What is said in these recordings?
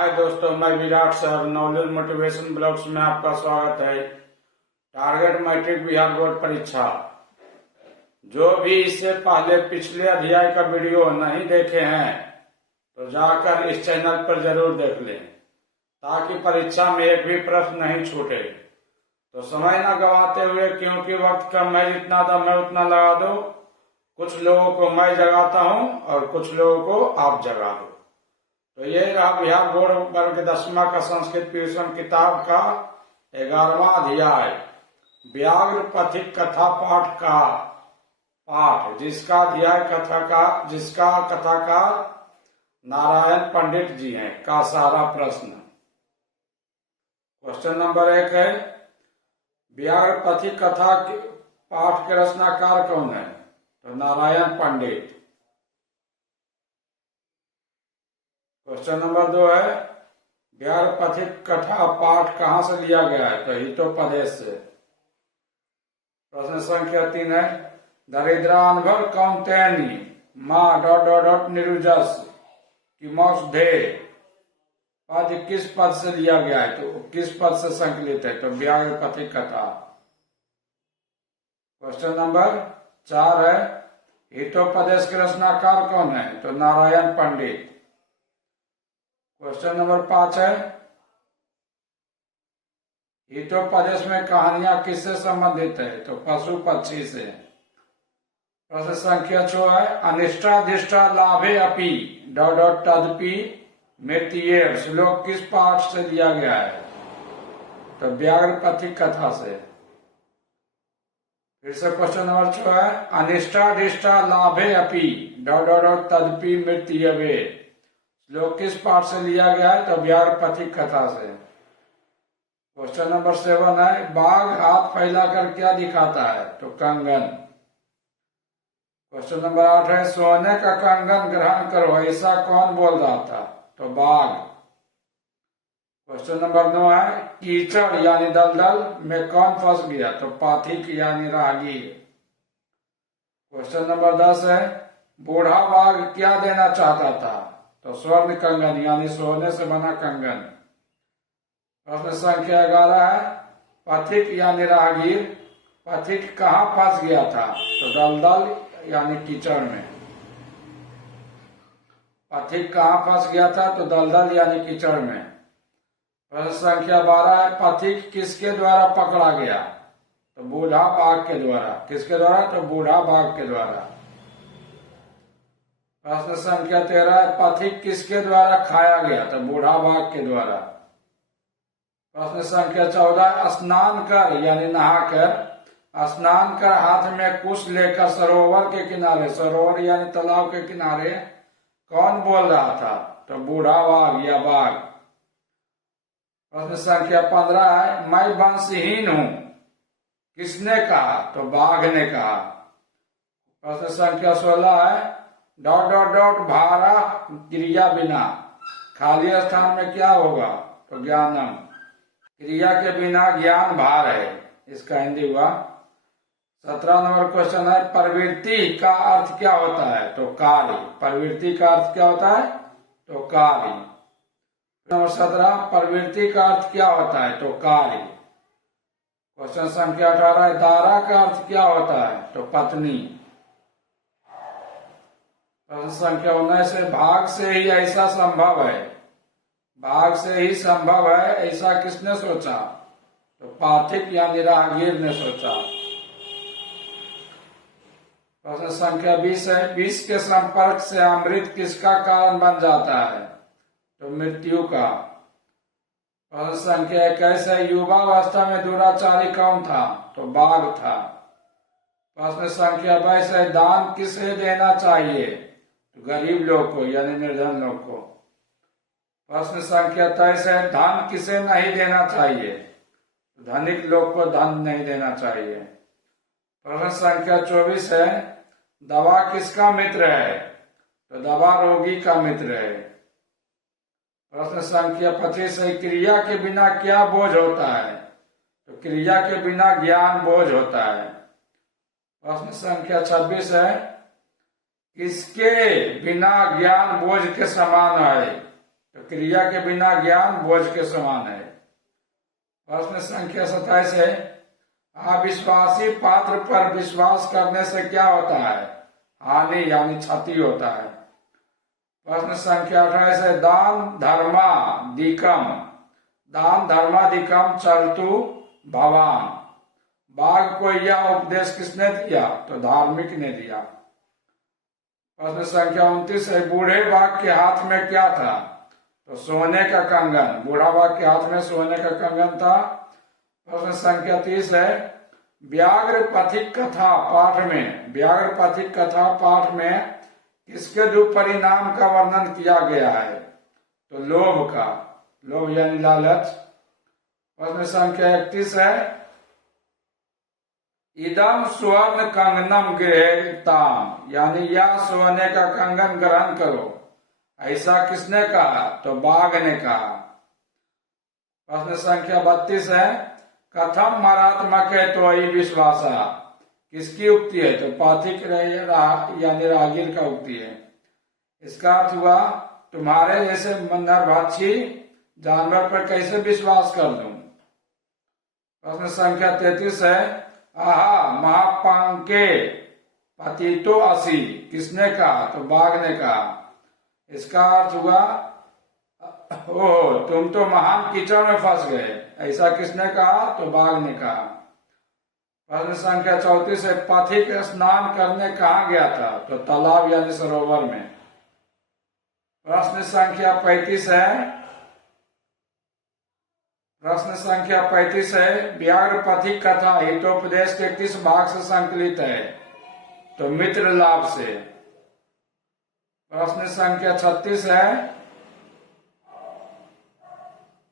हाय दोस्तों, मैं Virat sir knowledge motivation blogs में आपका स्वागत है। टारगेट मैट्रिक बिहार बोर्ड परीक्षा, जो भी इससे पहले पिछले अध्याय का वीडियो नहीं देखे हैं तो जाकर इस चैनल पर जरूर देख लें, ताकि परीक्षा में एक भी प्रश्न नहीं छूटे। तो समय न गवाते हुए, क्योंकि वक्त कम है, जितना दम है उतना लगा दो। कुछ लोगों को मैं जगाता हूँ और कुछ लोगों को आप जगा दो। तो ये रहा बिहार बोर्ड वर्ग 10वां का संस्कृत ट्यूशन किताब का 11वां अध्याय, व्याघ्र पथिक कथा पाठ का पाठ, जिसका कथाकार नारायण पंडित जी हैं, का सारा प्रश्न। क्वेश्चन नंबर 1 है, व्याघ्र पथिक कथा पाठ के रचनाकार कौन है? तो नारायण पंडित। क्वेश्चन नंबर 2 है, व्याघ्र पथिक कथा पाठ कहां से लिया गया है? तो हितोपदेश से। प्रश्न संख्या 3 है, दरिद्रान्भर कौंतेनी माँ ... निरुजस की मौसधे पद किस पद से लिया गया है? तो किस पद से संकलित है? तो व्याघ्र पथिक कथा। क्वेश्चन नंबर 4 है, हितोपदेश के रचनाकार कौन है? तो नारायण पंडित। क्वेश्चन नंबर 5 है, हितोपदेश में कहानियां किससे संबंधित है? तो पशु पक्षी से। प्रश्न संख्या 6 है, अनिष्टाधिष्टा लाभे अपि ... तदपि मृत्यु श्लोक किस पाठ से लिया गया है? तो व्याघ्र पथिक कथा से। फिर से क्वेश्चन नंबर 6 है, अनिष्टाधिष्टा लाभे अपि ... तदपि मृत्यवे श्लोक किस पाठ से लिया गया है? तो व्याघ्र पथिक कथा से। क्वेश्चन नंबर 7 है, बाघ हाथ फैलाकर क्या दिखाता है? तो कंगन। क्वेश्चन नंबर 8 है, सोने का कंगन ग्रहण करो, ऐसा कौन बोल रहा था? तो बाघ। क्वेश्चन नंबर 9 है, कीचड़ यानी दलदल में कौन फंस गया? तो पाथिक यानी राहगीर। क्वेश्चन नंबर 10 है, बूढ़ा बाघ क्या देना चाहता था? तो स्वर्ण कंगन यानी सोने से बना कंगन। प्रश्न संख्या 11 है, पथिक यानी राहगीर पथिक कहाँ फंस गया था? तो दलदल यानी कीचड़ में। पथिक कहाँ फंस गया था? तो दलदल यानी कीचड़ में। प्रश्न संख्या 12 है, पथिक किसके द्वारा पकड़ा गया? तो बूढ़ा बाघ के द्वारा। किसके द्वारा? तो बूढ़ा बाघ के द्वारा। प्रश्न संख्या 13 है, पथिक किसके द्वारा खाया गया? तो बूढ़ा बाघ के द्वारा। प्रश्न संख्या 14, स्नान कर यानी नहाकर, स्नान कर हाथ में कुश लेकर सरोवर के किनारे, सरोवर यानी तालाब के किनारे कौन बोल रहा था? तो बूढ़ा बाघ या बाघ। प्रश्न संख्या 15 है, मैं वंशहीन हूं किसने कहा? तो बाघ ने कहा। प्रश्न संख्या 16 है, ... भारा क्रिया बिना खाली स्थान में क्या होगा? तो ज्ञानम। क्रिया के बिना ज्ञान भार है, इसका हिंदी हुआ। 17 नंबर क्वेश्चन है, प्रवृत्ति का अर्थ क्या होता है? तो कार्य। प्रवृत्ति का अर्थ क्या होता है? तो कार्य। नंबर 17, प्रवृत्ति का अर्थ क्या होता है? तो कार्य। क्वेश्चन संख्या 18, दारा का अर्थ क्या होता है? तो पत्नी। प्रश्न संख्या 19 है, भाग से ही ऐसा संभव है, भाग से ही संभव है ऐसा किसने सोचा? तो पाथिक यानी राहगीर ने सोचा। प्रश्न संख्या 20 है, विष के संपर्क से अमृत किसका कारण बन जाता है? तो मृत्यु का। प्रश्न संख्या 21 है, युवावस्था में दुराचारी कौन था? तो बाघ था। प्रश्न संख्या 22 है, दान किसे देना चाहिए? तो गरीब लोग को यानी निर्धन लोग को। प्रश्न संख्या 23 है, धन किसे नहीं देना चाहिए? तो धनिक लोग को धन नहीं देना चाहिए। प्रश्न संख्या 24 है, दवा किसका मित्र है? तो दवा रोगी का मित्र है। प्रश्न संख्या 25 है, क्रिया के बिना क्या बोझ होता है? तो क्रिया के बिना ज्ञान बोझ होता है। प्रश्न संख्या 26 है, किसके बिना ज्ञान बोझ के समान है? तो क्रिया के बिना ज्ञान बोझ के समान है। प्रश्न संख्या 27 है, अविश्वासी पात्र पर विश्वास करने से क्या होता है? हानि यानी क्षति होता है। प्रश्न संख्या 28 है, दान धर्मादिकम, दान धर्मादिकम चलतु भवान, बाघ को यह उपदेश किसने दिया? तो धार्मिक ने दिया। प्रश्न संख्या 29 है, बूढ़े बाघ के हाथ में क्या था? तो सोने का कंगन, बूढ़ा बाघ के हाथ में सोने का कंगन था। प्रश्न संख्या 30 है, व्याघ्र पथिक कथा पाठ में, व्याघ्र पथिक कथा पाठ में किसके दुष्परिणाम का वर्णन किया गया है? तो लोभ का, लोभ यानी लालच। प्रश्न संख्या 31 है, इदम स्वर्ण कंगनम गृहीताम, यानी यह सोने का कंगन ग्रहण करो, ऐसा किसने कहा? तो बाघ ने कहा। प्रश्न संख्या 32 है, कथम मरात्मक है तो ही विश्वासा, किसकी उक्ति है? तो पाथिक यानी राहगीर का उक्ति है। इसका अर्थ हुआ, तुम्हारे जैसे नरभक्षी जानवर पर कैसे विश्वास कर लूं। प्रश्न संख्या 33 है, आहा महापांके पतितो असी, किसने कहा? तो बाघ ने कहा। इसका अर्थ हुआ, ओह तुम तो महान कीचड़ में फंस गए, ऐसा किसने कहा? तो बाघ ने कहा। प्रश्न संख्या 34 है, पथिक स्नान करने कहाँ गया था? तो तालाब यानी सरोवर में। प्रश्न संख्या 35 है, प्रश्न संख्या 35 है, व्याघ्र पथिक कथा हितोपदेश के किस भाग से संकलित है? तो मित्र लाभ से। प्रश्न संख्या 36 है,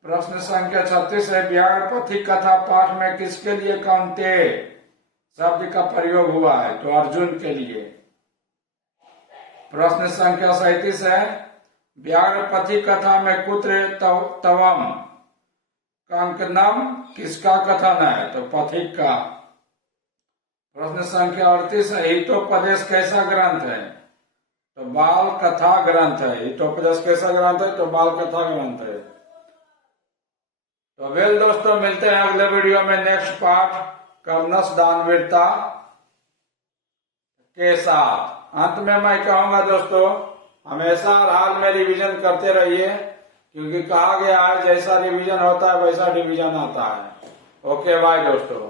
प्रश्न संख्या 36 है, व्याघ्र पथिक कथा पाठ में किसके लिए कौन्तेय शब्द का प्रयोग हुआ है? तो अर्जुन के लिए। प्रश्न संख्या 37 है, व्याघ्र पथिक कथा में कुत्र तवम कंकनम किसका कथन है? तो पथिक का। प्रश्न संख्या 38 है, हितोपदेश कैसा ग्रंथ है? तो बाल कथा ग्रंथ है। हितोपदेश कैसा ग्रंथ है? तो बाल कथा ग्रंथ है। तो वेल दोस्तों, मिलते हैं अगले वीडियो में नेक्स्ट पार्ट कर्णस दानवीरता के साथ। अंत में मैं कहूंगा दोस्तों, हमेशा हर हाल में रिवीजन करते रहिए, क्योंकि कहा गया है जैसा रिवीजन होता है वैसा डिवीजन आता है। ओके बाय दोस्तों।